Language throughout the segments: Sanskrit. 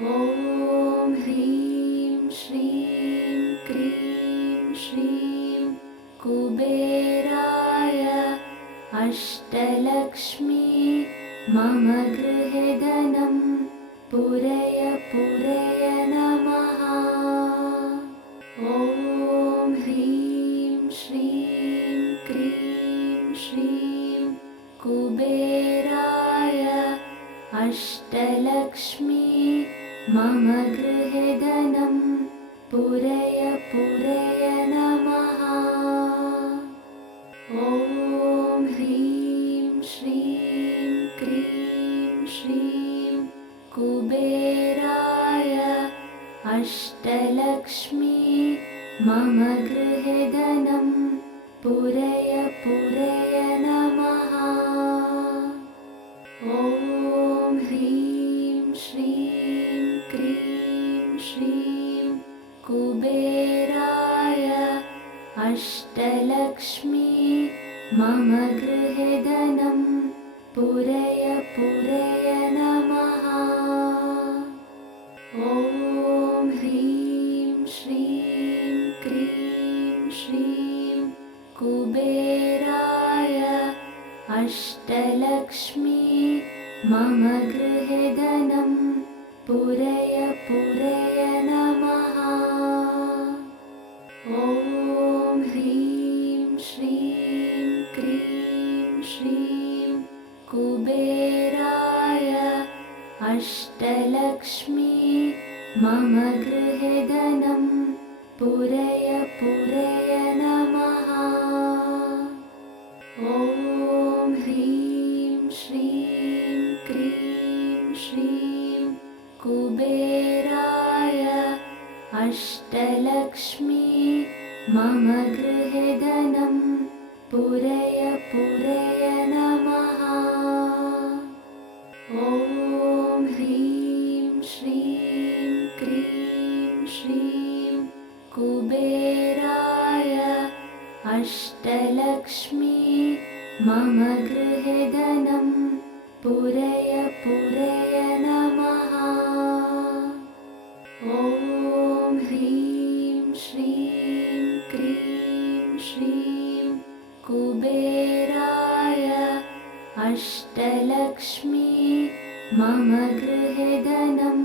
ॐ ह्रीं श्रीं क्रीं श्रीं कुबेराय अष्टलक्ष्मी मम गृहे धनं पूरय पूरय नमः। ॐ ह्रीं श्रीं क्रीं श्रीं कुबेराय अष्टलक्ष्मी मम गृहे धनं पूरय पूरय नमः। ॐ ह्रीं श्रीं क्रीं श्रीं कुबेराय अष्टलक्ष्मी मम गृहे धनं पूरय पूरय नमः। ॐ ह्रीं श्रीं क्रीं श्रीं कुबेराय अष्टलक्ष्मी मम गृहे धनं पूरय पूरय नमः। ॐ ह्रीं श्रीं क्रीं श्रीं कुबेराय अष्टलक्ष्मी मम गृहे धनं पूरय पूरय नमः। ॐ ह्रीं श्रीं क्रीं श्रीं कुबेराय अष्टलक्ष्मी मम गृहे धनं पूरय पूरय नमः। ॐ ह्रीं श्रीं क्रीं श्रीं कुबेराय अष्टलक्ष्मी मम गृहे धनं पूरय पूरय नमः। ॐ ह्रीं श्रीं क्रीं श्रीं कुबेराय अष्टलक्ष्मी मम गृहे धनं पूरय पूरय नमः। ॐ ह्रीं श्रीं क्रीं श्रीं कुबेराय अष्टलक्ष्मी मम गृहे धनं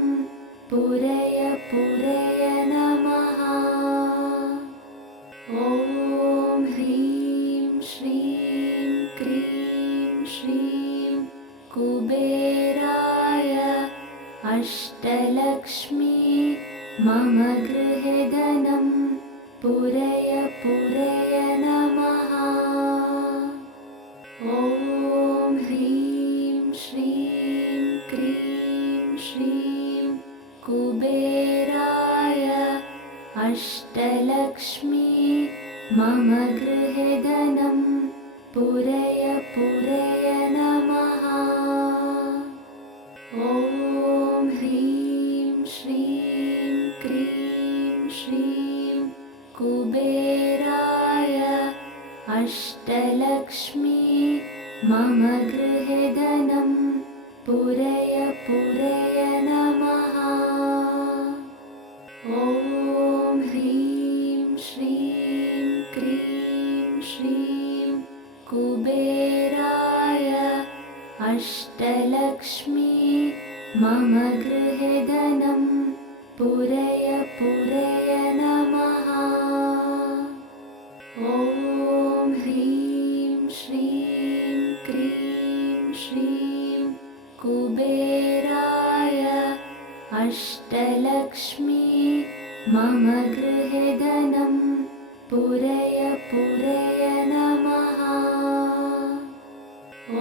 पूरय पूरय नमः। ॐ ह्रीं श्रीं क्रीं श्रीं कुबेराय अष्टलक्ष्मी मम गृहे धनं पूरय पूरय नमः। ॐ ह्रीं श्रीं क्रीं श्रीं कुबेराय अष्टलक्ष्मी मम गृहे धनं पूरय पूरय नमः। ॐ ह्रीं श्रीं क्रीं श्रीं कुबेराय अष्टलक्ष्मी मम गृहे धनं पूरय पूरय नमः। ॐ ह्रीं श्रीं क्रीं श्रीं कुबेराय अष्टलक्ष्मी मम गृहे धनं पूरय पूरय नमः। ॐ ह्रीं श्रीं क्रीं श्रीं कुबेराय अष्टलक्ष्मी मम गृहे धनं पूरय पूरय नमः।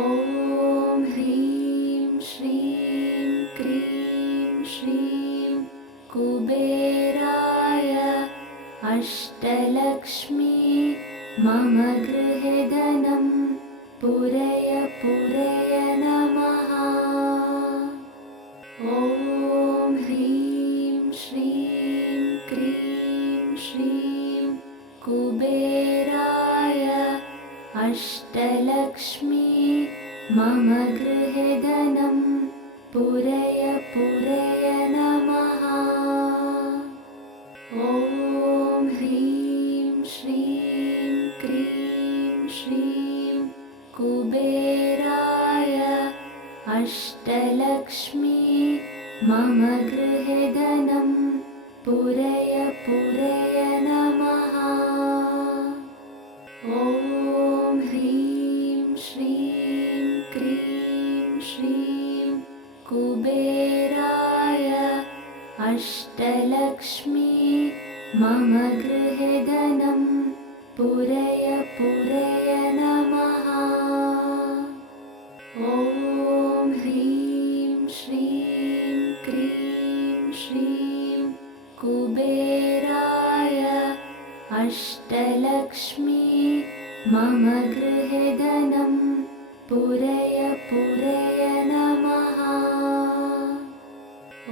ॐ ह्रीं श्रीं क्रीं श्रीं कुबेराय अष्टलक्ष्मी मम गृहे धनं पूरय पूरय नमः। ॐ ह्रीं श्रीं क्रीं श्रीं कुबेराय अष्टलक्ष्मी मम गृहे धनं पूरय पूरय नमः। मम गृहे धनं पूरय पूरय नमः। ॐ ह्रीं श्रीं क्रीं श्रीं कुबेराय अष्टलक्ष्मी मम गृहे धनं पूरय पूरय नमः। ॐ ह्रीं श्रीं क्रीं श्रीं कुबेराय अष्टलक्ष्मी मम गृहे धनं पूरय पूरय नमः।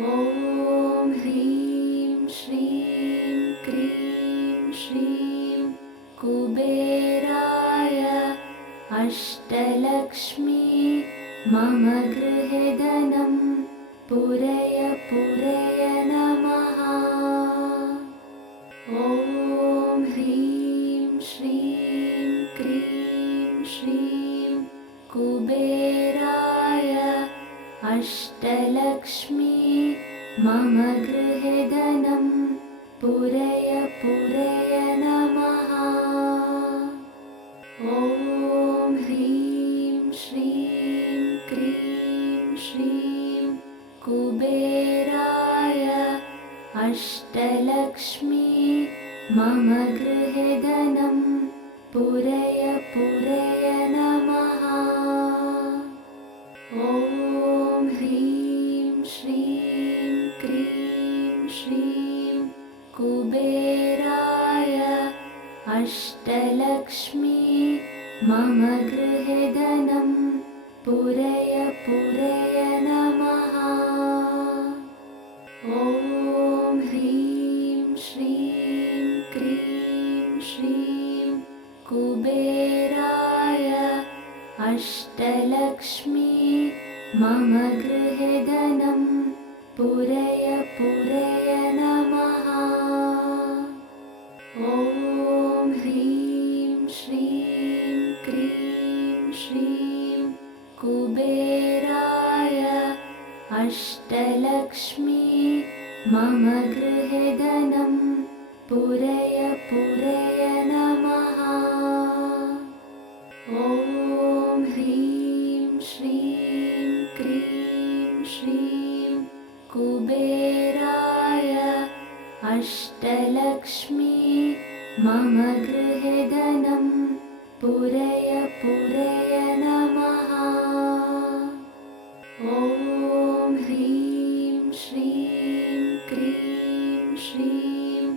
ॐ ह्रीं श्रीं क्रीं श्रीं कुबेराय अष्टलक्ष्मी मम गृहे धनं पूरय पूरय नमः। ॐ ह्रीं श्रीं क्रीं श्रीं कुबेराय अष्टलक्ष्मी मम गृहे धनं पूरय पूरय नमः। ॐ ह्रीं श्रीं क्रीं श्रीं कुबेराय अष्टलक्ष्मी मम गृहे धनं पूरय पूरय नमः। ॐ ह्रीं श्रीं क्रीं श्रीं कुबेराय अष्टलक्ष्मी मम गृहे धनं पूरय पूरय नमः। ॐ ह्रीं श्रीं क्रीं श्रीं कुबेराय अष्टलक्ष्मी मम गृहे धनं पूरय पूरय नमः। ॐ ह्रीं श्रीं क्रीं श्रीं कुबेराय अष्टलक्ष्मी मम गृहे धनं पूरय पूरय नमः। ॐ ह्रीं श्रीं क्रीं श्रीं कुबेराय अष्टलक्ष्मी मम गृहे धनं पूरय पूरय नमः। ॐ ह्रीं श्रीं क्रीं श्रीं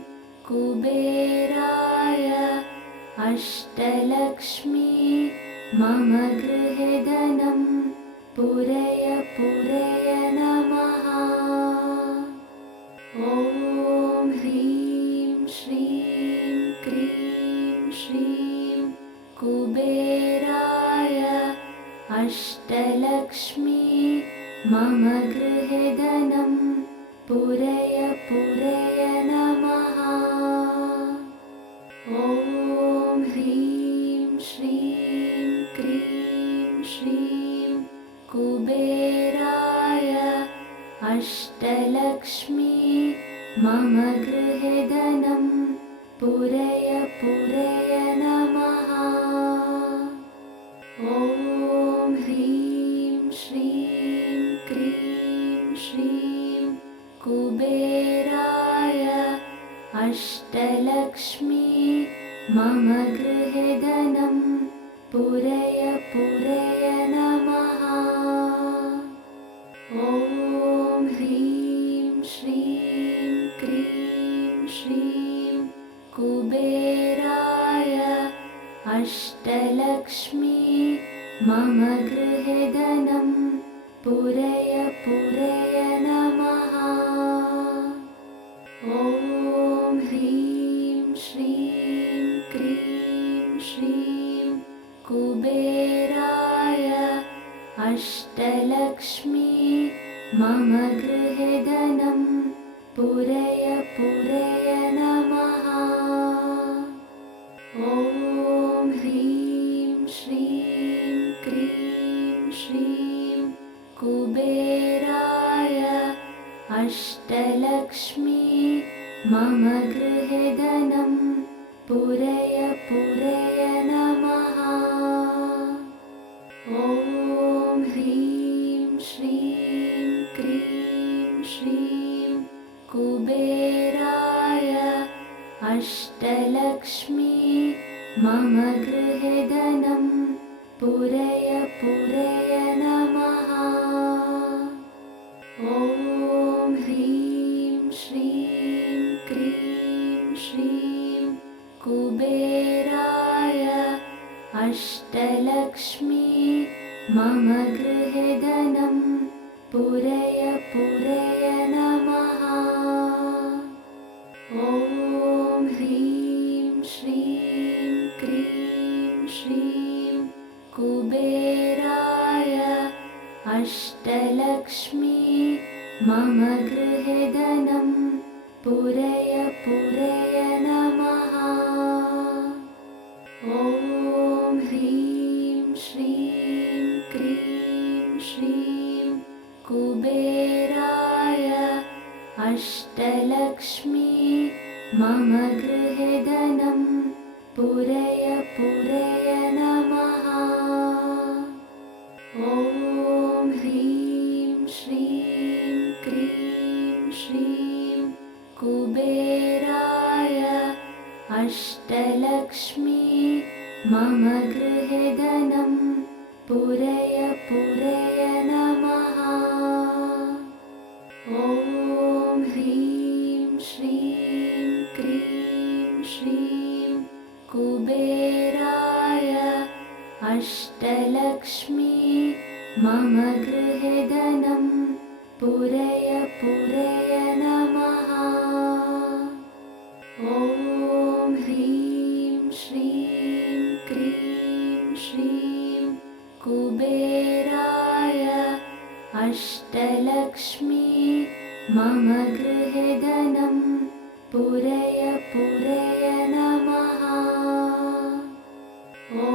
कुबेराय अष्टलक्ष्मी मम गृहे धनं पूरय पूरय नमः। ॐ ह्रीं श्रीं क्रीं श्रीं कुबेराय अष्टलक्ष्मी मम गृहे धनं पूरय पूरय नमः। ॐ ह्रीं श्रीं क्रीं श्रीं कुबेराय अष्टलक्ष्मी मम गृहे धनं पूरय पूरय नमः। ॐ ह्रीं श्रीं क्रीं श्रीं कुबेराय अष्टलक्ष्मी मम गृहे धनं पूरय पूरय नमः। ॐ ह्रीं श्रीं क्रीं श्रीं कुबेराय अष्टलक्ष्मी मम गृहे धनं पूरय पूरय नमः। ॐ ह्रीं श्रीं क्रीं श्रीं कुबेराय अष्टलक्ष्मी मम गृहे धनं पूरय पूरय नमः। ॐ ह्रीं श्रीं क्रीं श्रीं कुबेराय अष्टलक्ष्मी मम गृहे धनं पूरय पूरय नमः। ॐ ह्रीं श्रीं क्रीं श्रीं कुबेराय अष्टलक्ष्मी मम गृहे धनं पूरय पूरय नमः। ॐ ह्रीं श्रीं क्रीं श्रीं कुबेराय अष्टलक्ष्मी मम गृहे धनं पूरय पूरय नमः। ॐ ह्रीं श्रीं क्रीं श्रीं कुबेराय अष्टलक्ष्मी मम गृहे धनं पूरय पूरय नमः। ॐ ह्रीं श्रीं क्रीं श्रीं कुबेराय अष्टलक्ष्मी मम गृहे धनं पूरय पूरय नमः। ॐ ह्रीं श्रीं क्रीं श्रीं कुबेराय अष्टलक्ष्मी मम गृहे धनं पूरय पूरय नमः। ॐ ह्रीं श्रीं क्रीं श्रीं कुबेराय अष्टलक्ष्मी मम गृहे धनं पूरय पूरय नमः। ॐ ह्रीं श्रीं क्रीं श्रीं कुबेराय अष्टलक्ष्मी मम गृहे धनं पूरय पूरय नमः। ॐ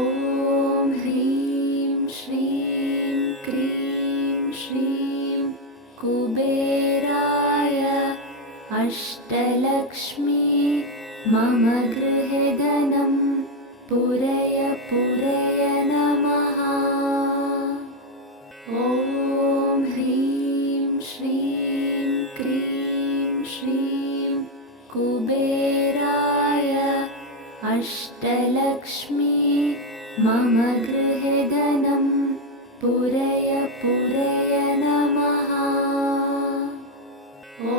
ह्रीं श्रीं क्रीं श्रीं कुबेराय अष्टलक्ष्मी मम गृहे धनं पूरय पूरय नमः। ॐ ह्रीं श्रीं क्रीं श्रीं कुबेराय अष्टलक्ष्मी मम गृहे धनं पूरय पूरय नमः। ॐ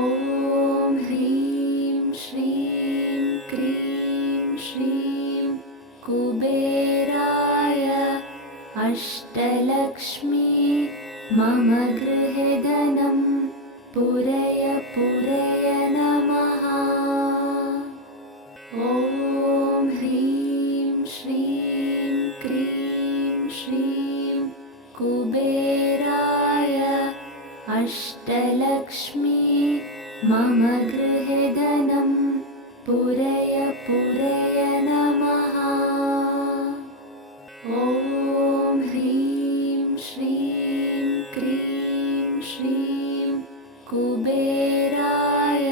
ह्रीं श्रीं क्रीं श्रीं कुबेराय अष्टलक्ष्मी मम गृहे धनं पूरय पूरय नमः। ॐ ह्रीं श्रीं क्रीं श्रीं कुबेराय अष्टलक्ष्मी मम गृहे धनं पूरय पूरय नमः। ॐ ह्रीं श्रीं क्रीं श्रीं कुबेराय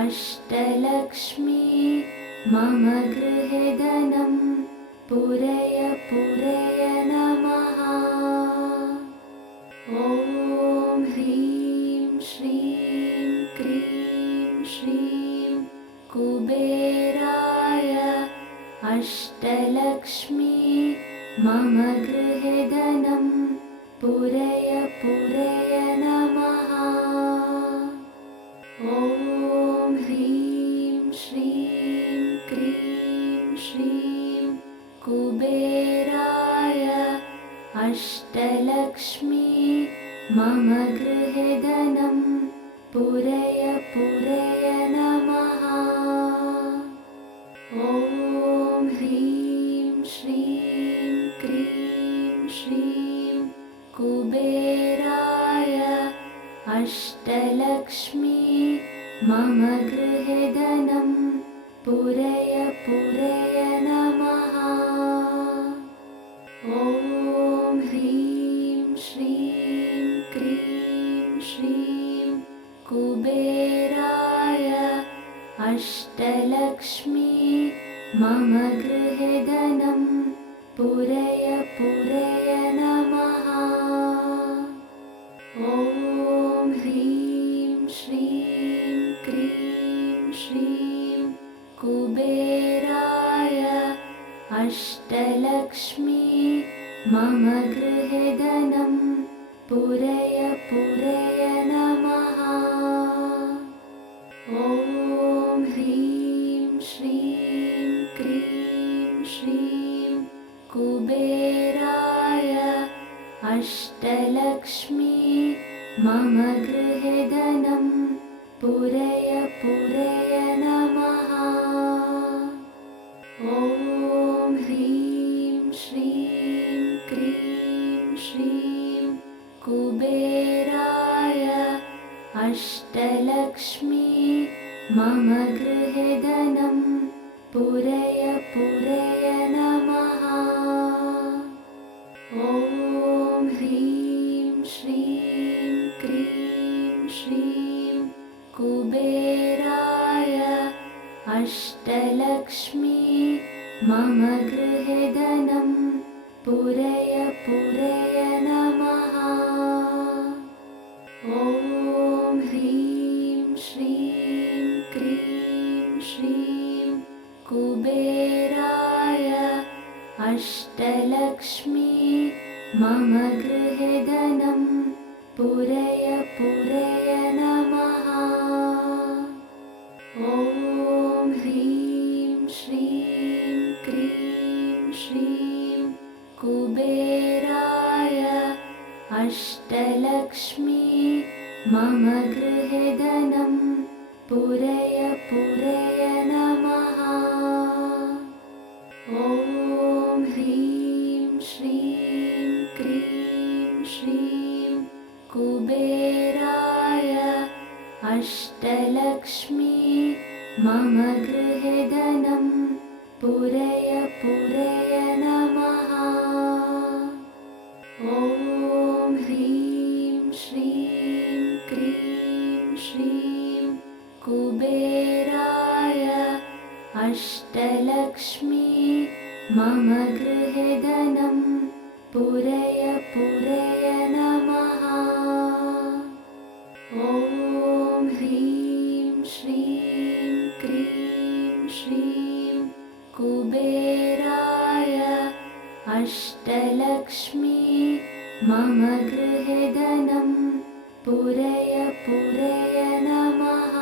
अष्टलक्ष्मी मम गृहे धनं पूरय पूरय नमः। ॐ ह्रीं श्रीं क्रीं श्रीं कुबेराय अष्टलक्ष्मी मम गृहे धनं पूरय पूरय नमः। ॐ ह्रीं श्रीं क्रीं श्रीं कुबेराय अष्टलक्ष्मी मम गृहे धनं पूरय पूरय नमः। ॐ ह्रीं श्रीं क्रीं श्रीं कुबेराय अष्टलक्ष्मी मम गृहे धनं पूरय पूरय नमः। ॐ ह्रीं श्रीं क्रीं श्रीं कुबेराय अष्टलक्ष्मी मम गृहे धनं पूरय पूरय नमः। ॐ ह्रीं श्रीं क्रीं श्रीं कुबेराय अष्टलक्ष्मी मम गृहे धनं पूरय पूरय नमः। ॐ ह्रीं श्रीं क्रीं श्रीं कुबेराय अष्टलक्ष्मी मम गृहे धनं पूरय पूरय नमः। ॐ ह्रीं श्रीं क्रीं श्रीं कुबेराय अष्टलक्ष्मी मम गृहे धनं पूरय पूरय नमः। ॐ ह्रीं श्रीं क्रीं श्रीं कुबेराय अष्टलक्ष्मी मम गृहे धनं पूरय पूरय नमः। ॐ ह्रीं श्रीं क्रीं श्रीं कुबेराय अष्टलक्ष्मी मम गृहे धनं पूरय पूरय नमः। ॐ ह्रीं श्रीं क्रीं श्रीं कुबेराय अष्टलक्ष्मी मम गृहे धनं पूरय पूरय नमः। ॐ ह्रीं श्रीं क्रीं श्रीं कुबेराय अष्टलक्ष्मी मम गृहे धनं पूरय पूरय नमः। ॐ ह्रीं श्रीं क्रीं श्रीं कुबेराय अष्टलक्ष्मी मम गृहे धनं पूरय पूरय नमः। ॐ ह्रीं श्रीं क्रीं श्रीं कुबेराय अष्टलक्ष्मी मम गृहे धनं पूरय पूरय नमः।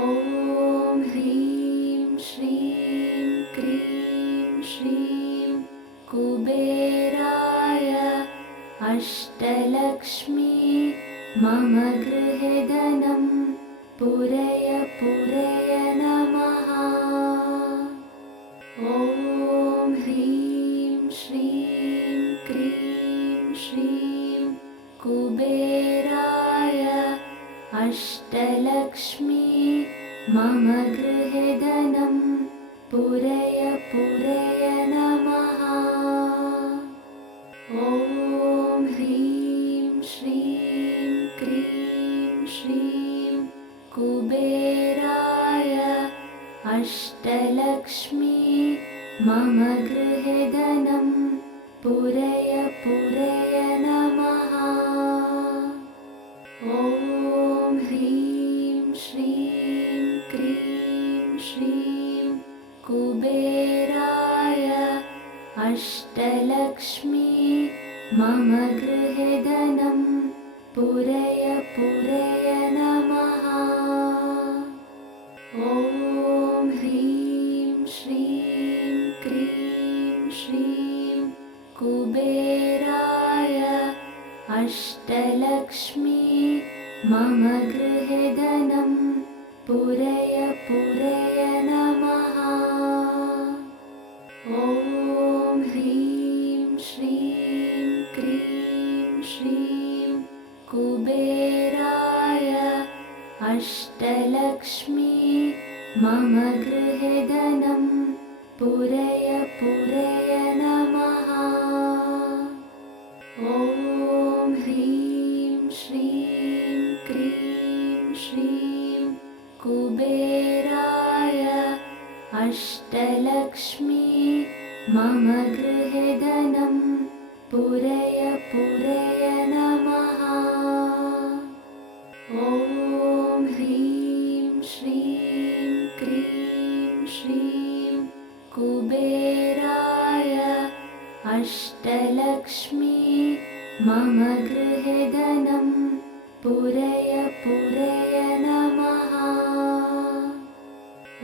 ॐ ह्रीं श्रीं क्रीं श्रीं कुबेराय अष्टलक्ष्मी मम गृहे धनं पूरय पूरय नमः। ॐ ह्रीं श्रीं क्रीं श्रीं कुबेराय अष्टलक्ष्मी मम गृहे धनं पूरय पूरय नमः। ॐ ह्रीं श्रीं क्रीं श्रीं कुबेराय अष्टलक्ष्मी मम गृहे धनं पूरय पूरय नमः। ॐ ह्रीं श्रीं क्रीं श्रीं कुबेराय अष्टलक्ष्मी मम गृहे धनं पूरय पूरय नमः। ॐ ह्रीं श्रीं क्रीं श्रीं कुबेराय अष्टलक्ष्मी मम गृहे धनं पूरय पूरय नमः। ॐ ह्रीं श्रीं क्रीं श्रीं कुबेराय अष्टलक्ष्मी मम गृहे धनं पूरय पूरय नमः। ॐ ह्रीं श्रीं कुबेराय अष्टलक्ष्मी मम गृहे धनं पूरय पूरय नमः। ॐ ह्रीं श्रीं क्रीं श्रीं कुबेराय अष्टलक्ष्मी मम गृहे धनं पूरय पूरय नमः।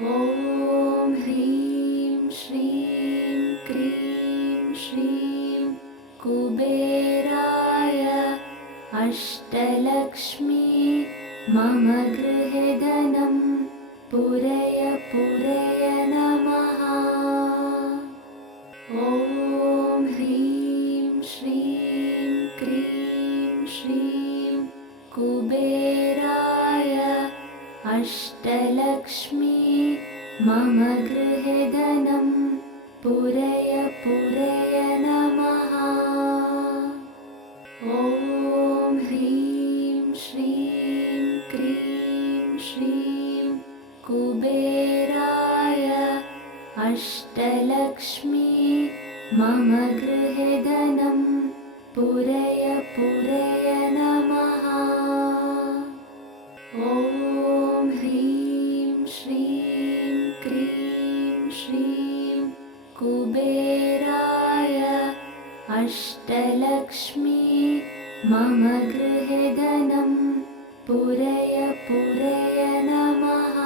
ॐ ह्रीं श्रीं क्रीं श्रीं कुबेराय अष्टलक्ष्मी मम गृहे धनं पूरय पूरय नमः। ॐ ह्रीं श्रीं क्रीं श्रीं कुबेराय अष्टलक्ष्मी मम गृहे धनं पूरय पूरय नमः। ॐ ह्रीं श्रीं क्रीं श्रीं कुबेराय अष्टलक्ष्मी मम गृहे धनं पूरय पूरय नमः। ॐ ह्रीं श्रीं क्रीं श्रीं कुबेराय अष्टलक्ष्मी मम गृहे धनं पूरय पूरय नमः।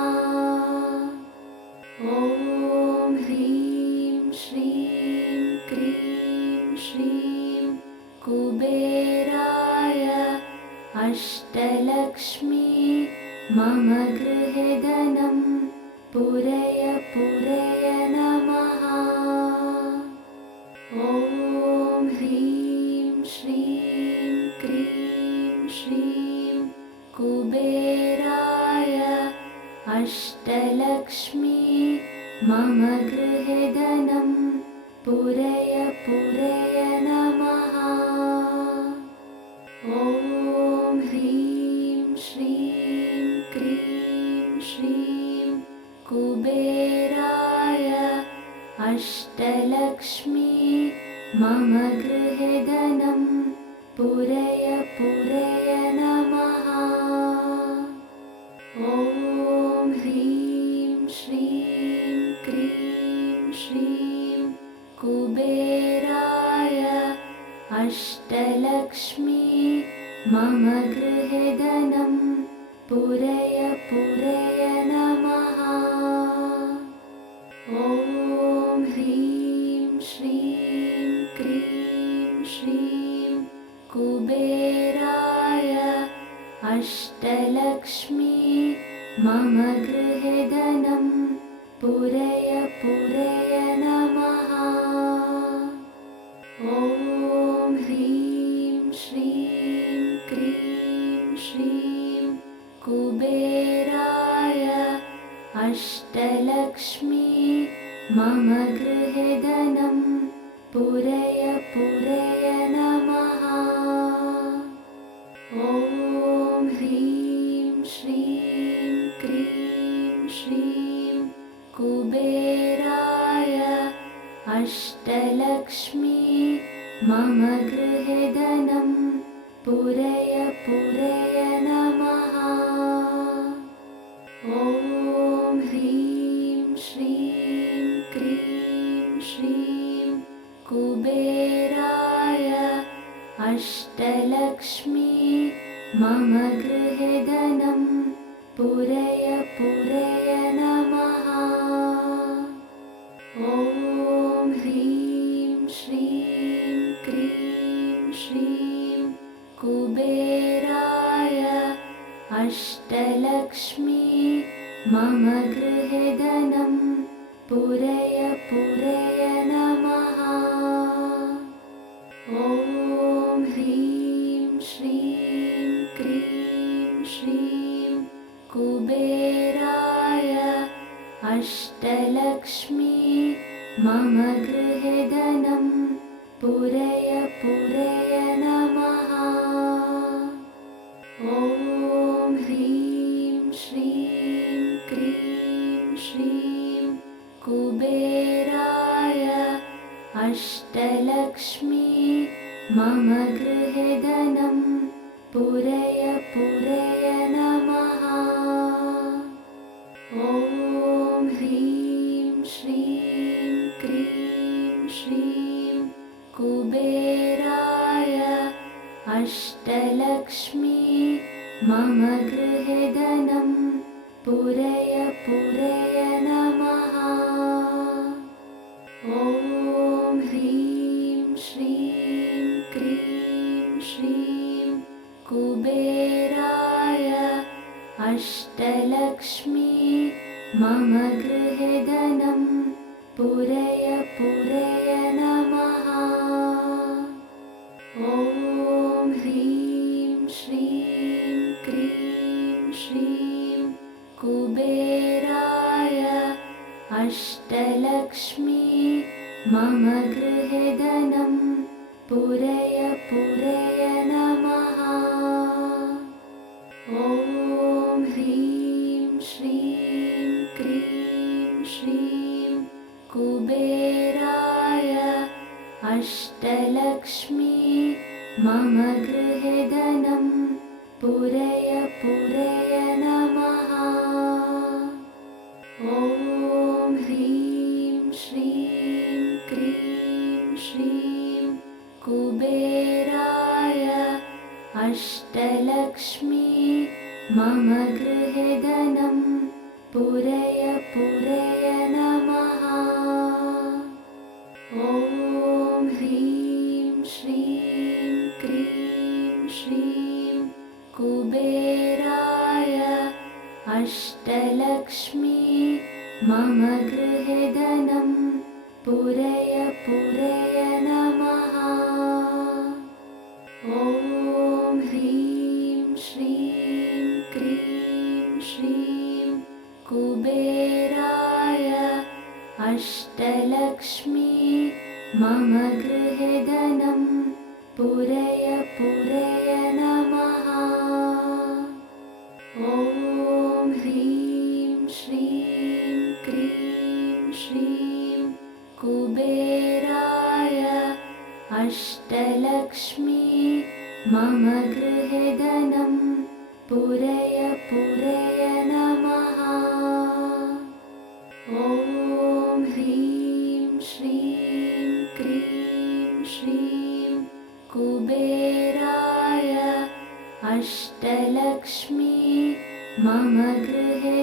ॐ ह्रीं श्रीं क्रीं श्रीं कुबेराय अष्टलक्ष्मी मम गृहे धनं पूरय पूरय नमः। ॐ ह्रीं श्रीं क्रीं श्रीं कुबेराय अष्टलक्ष्मी मम गृहे धनं पूरय पूरय नमः। ॐ ह्रीं श्रीं क्रीं श्रीं कुबेराय अष्टलक्ष्मी मम गृहे धनं पूरय पूरय नमः। ॐ ह्रीं श्रीं क्रीं श्रीं कुबेराय अष्टलक्ष्मी मम गृहे धनं पूरय पूरय नमः। ॐ ह्रीं श्रीं क्रीं श्रीं कुबेराय अष्टलक्ष्मी मम गृहे धनं पूरय पूरय नमः। ॐ ह्रीं श्रीं क्रीं श्रीं कुबेराय अष्टलक्ष्मी मम गृहे धनं पूरय पूरय नमः। ॐ ह्रीं श्रीं क्रीं श्रीं कुबेराय अष्टलक्ष्मी मम गृहे धनं पूरय पूरय नमः। ॐ ह्रीं श्रीं क्रीं श्रीं कुबेराय अष्टलक्ष्मी मम गृहे धनं पूरय पूरय नमः। ॐ ह्रीं श्रीं क्रीं श्रीं कुबेराय अष्टलक्ष्मी मम गृहे धनं पूरय पूरय नमः। ॐ ह्रीं श्रीं क्रीं श्रीं कुबेराय अष्टलक्ष्मी मम गृहे धनं पूरय पूरय नमः। ॐ ह्रीं श्रीं क्रीं श्रीं कुबेराय अष्टलक्ष्मी मम गृहे धनं पूरय पूरय नमः। ॐ ह्रीं श्रीं क्रीं श्रीं कुबेराय अष्टलक्ष्मी मम गृहे धनं पूरय पूरय नमः। ॐ ह्रीं श्रीं क्रीं श्रीं कुबेराय अष्टलक्ष्मी मम गृहे धनं पूरय पूरय नमः। ॐ ह्रीं श्रीं क्रीं श्रीं कुबेराय अष्टलक्ष्मी मम गृहे धनं पूरय पूरय नमः। ॐ ह्रीं श्रीं क्रीं श्रीं कुबेराय अष्टलक्ष्मी मम गृहे धनं पूरय पूरय नमः। ॐ ह्रीं श्रीं क्रीं श्रीं कुबेराय अष्टलक्ष्मी मम गृहे धनं पूरय पूरय नमः। ॐ ह्रीं श्रीं क्रीं श्रीं कुबेराय अष्टलक्ष्मी मम गृहे धनं पूरय पूरय नमः। ॐ ह्रीं श्रीं क्रीं श्रीं कुबेराय अष्टलक्ष्मी मम गृहे धनं पूरय पूरय नमः। ॐ ह्रीं श्रीं क्रीं श्रीं कुबेराय अष्टलक्ष्मी मम गृहे धनं पूरय पूरय नमः। ॐ ह्रीं श्रीं क्रीं श्रीं कुबेराय अष्टलक्ष्मी मम गृहे